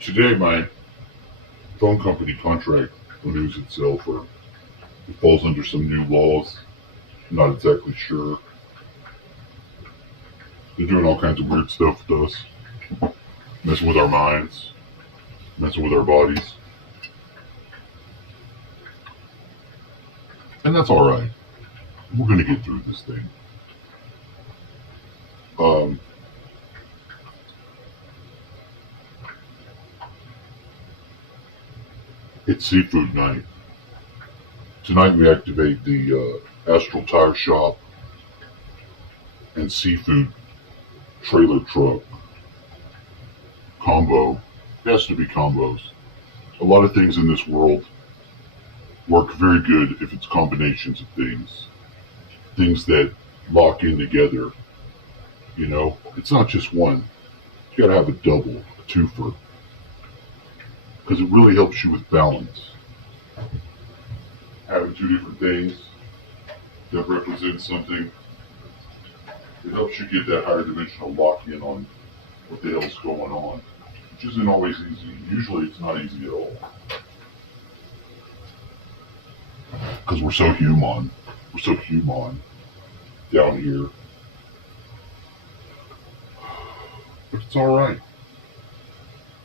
Today, my phone company contract renews itself, or it falls under some new laws. I'm not exactly sure. They're doing all kinds of weird stuff with us, messing with our minds, messing with our bodies, and that's all right. We're going to get through this thing. Um, it's seafood night. Tonight we activate the Astral Tire Shop and seafood trailer truck combo. It has to be combos. A lot of things in this world work very good if it's combinations of things. Things that lock in together. You know, it's not just one. You gotta have a double, a twofer, because it really helps you with balance. Having two different things that represent something, it helps you get that higher dimensional lock in on what the hell's going on, which isn't always easy. Usually it's not easy at all, because we're so human. We're so human down here. But it's alright.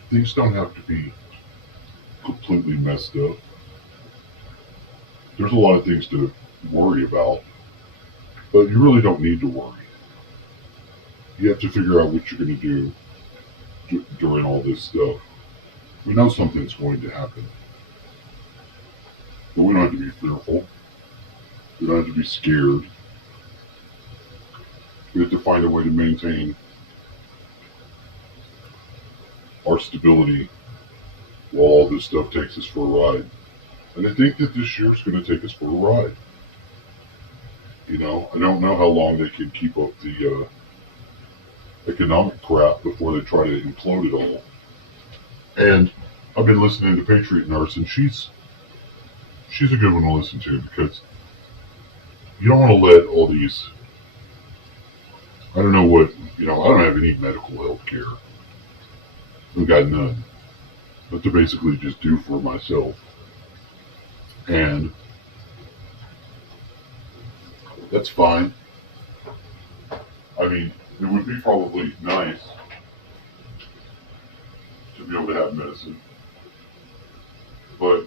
Things don't have to be completely messed up. There's a lot of things to worry about, but you really don't need to worry. You have to figure out what you're going to do during all this stuff. We know something's going to happen, but we don't have to be fearful. We don't have to be scared. We have to find a way to maintain our stability while all this stuff takes us for a ride. And I think that this year's going to take us for a ride. You know, I don't know how long they can keep up the economic crap before they try to implode it all. And I've been listening to Patriot Nurse, and she's a good one to listen to, because you don't want to let all these. I don't know what, I don't have any medical health care. I've got none. But to basically just do for myself. And that's fine. I mean, it would be probably nice to be able to have medicine, but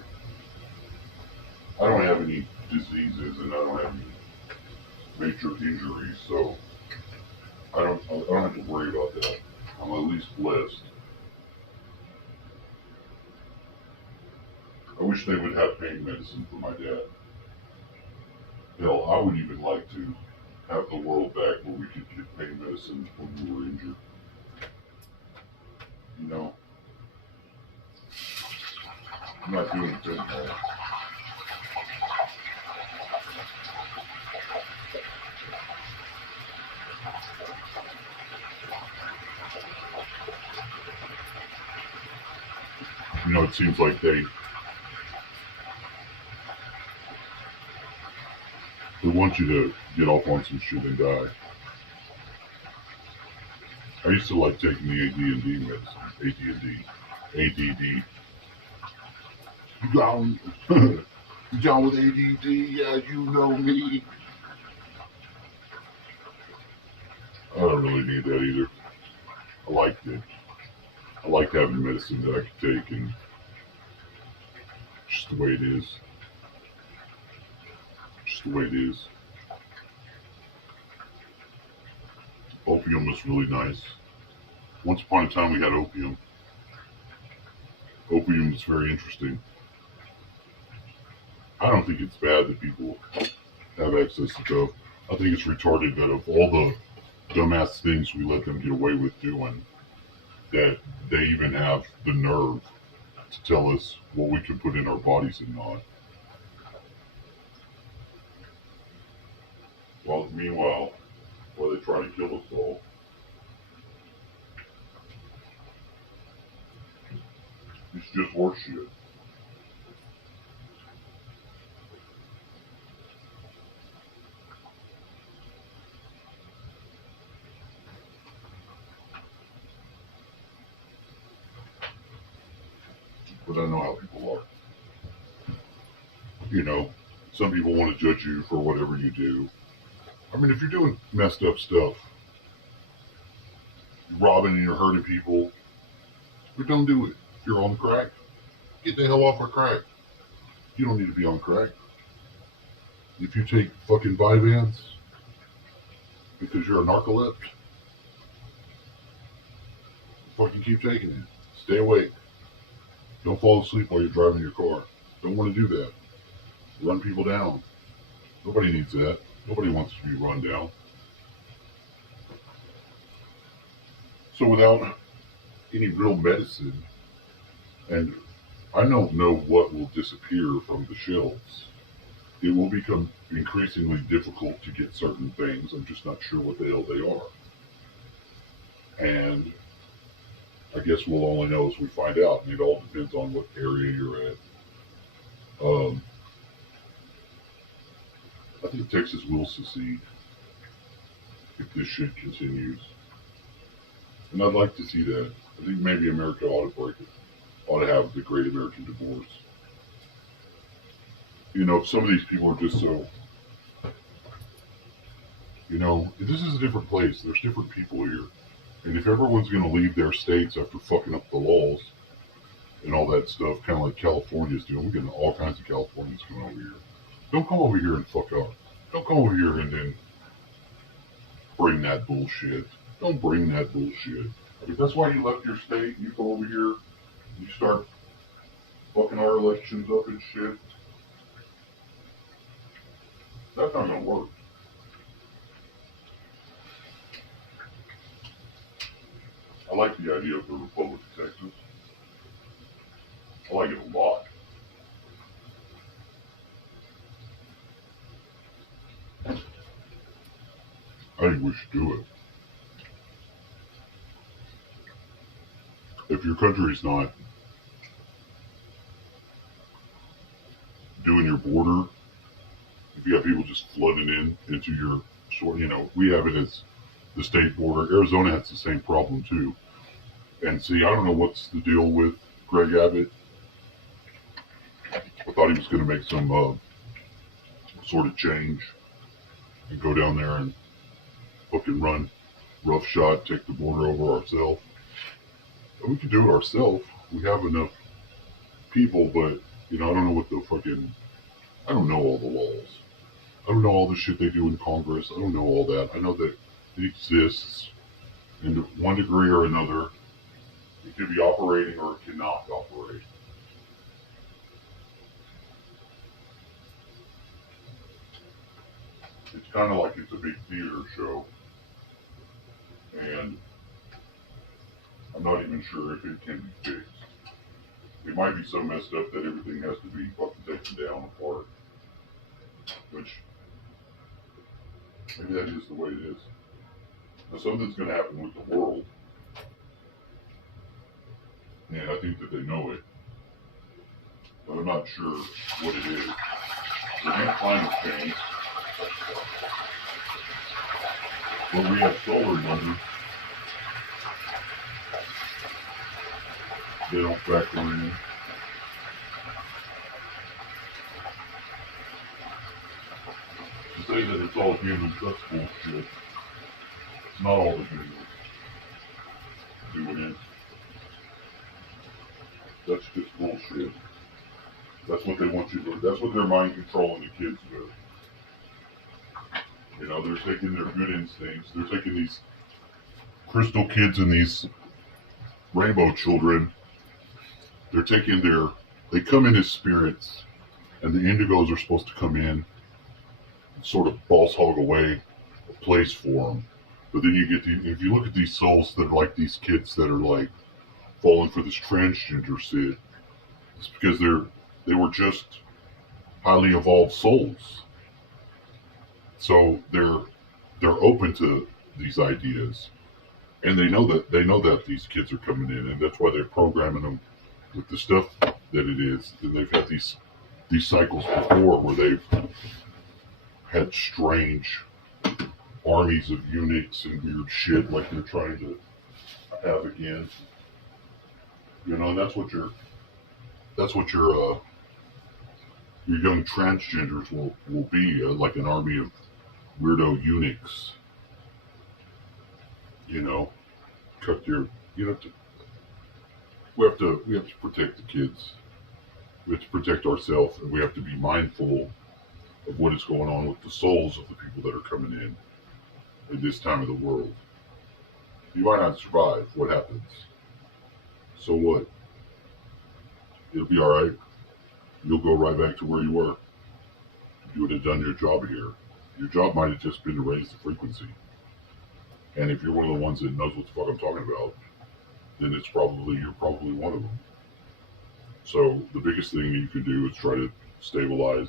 I don't have any diseases and I don't have any major injuries, so I don't have to worry about that. I'm at least blessed. I wish they would have pain medicine for my dad. Hell, I would even like to have the world back where we could get pain medicine when we were injured. You know, I'm not doing fentanyl. It seems like they want you to get off on some shit and die. I used to like taking the AD&D medicine. AD&D. ADD. You down? You down with ADD? Yeah, you know me. I don't really need that either. I liked it. I liked having medicine that I could take, and just the way it is. Just the way it is. Opium was really nice. Once upon a time we had opium. Opium was very interesting. I don't think it's bad that people have access to dope. I think it's retarded that of all the dumbass things we let them get away with doing, that they even have the nerve to tell us what we can put in our bodies and not. Well, meanwhile, while they try to kill us all, it's just horseshit. but I know how people are. You know, some people want to judge you for whatever you do. I mean, if you're doing messed up stuff, you're robbing and you're hurting people, but don't do it. If you're on crack, get the hell off of crack. You don't need to be on crack. If you take fucking Vyvanse because you're a narcoleptic, fucking keep taking it. Stay awake. Don't fall asleep while you're driving your car. Don't want to do that. Run people down. Nobody needs that. Nobody wants to be run down. So without any real medicine, and I don't know what will disappear from the shelves, it will become increasingly difficult to get certain things. I'm just not sure what the hell they are. And I guess we'll only know as we find out, and it all depends on what area you're at. I think Texas will secede if this shit continues. And I'd like to see that. I think maybe America ought to break it. Ought to have the Great American Divorce. You know, some of these people are just so. You know, this is a different place. There's different people here. And if everyone's going to leave their states after fucking up the laws and all that stuff, kind of like California's doing, we're getting all kinds of Californians coming over here. Don't come over here and fuck up. Don't come over here and then bring that bullshit. Don't bring that bullshit. If that's why you left your state, you come over here, you start fucking our elections up and shit. That's not gonna work. I like the idea of the Republic of Texas. I like it a lot. I think we should do it. If your country's not doing your border, if you have people just flooding into your sort, you know, we have it as the state border. Arizona has the same problem too. And see, I don't know what's the deal with Greg Abbott. I thought he was going to make some sort of change and go down there and fucking run roughshod, take the border over ourselves. We could do it ourselves. We have enough people, but you know, I don't know what the fucking. I don't know all the laws. I don't know all the shit they do in Congress. I don't know all that. I know that it exists, and to one degree or another, it could be operating or it cannot operate. It's kind of like it's a big theater show, and I'm not even sure if it can be fixed. It might be so messed up that everything has to be fucking taken down apart, which maybe that is the way it is. Now something's going to happen with the world, and I think that they know it, but I'm not sure what it is. There ain't climate change, but we have solar numbers. They don't factor in. To say that it's all humans, that's bullshit. It's not all the humans doing it. That's just bullshit. That's what they want you to do. That's what they're mind controlling the kids with. You know, they're taking their good instincts. They're taking these crystal kids and these rainbow children. They're taking they come in as spirits, and the indigos are supposed to come in and sort of boss hog away a place for them. But then you get if you look at these souls that are like these kids that are like falling for this transgender shit, it's because they were just highly evolved souls. So they're open to these ideas, and they know that these kids are coming in, and that's why they're programming them with the stuff that it is. And they've had these cycles before where they've had strange armies of eunuchs and weird shit like they're trying to have again. You know, and that's what That's what your young transgenders will be, like an army of weirdo eunuchs. You know, cut your you have to we have to protect the kids. We have to protect ourselves, and we have to be mindful of what is going on with the souls of the people that are coming in at this time of the world. You might not survive. What happens? So what? It'll be all right. You'll go right back to where you were. You would have done your job here. Your job might have just been to raise the frequency. And if you're one of the ones that knows what the fuck I'm talking about, then you're probably one of them. So the biggest thing that you can do is try to stabilize,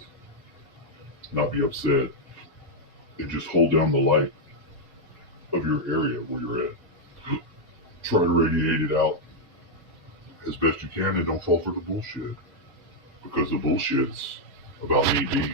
not be upset, and just hold down the light of your area where you're at. Try to radiate it out as best you can and don't fall for the bullshit. Because the bullshit's about knee deep.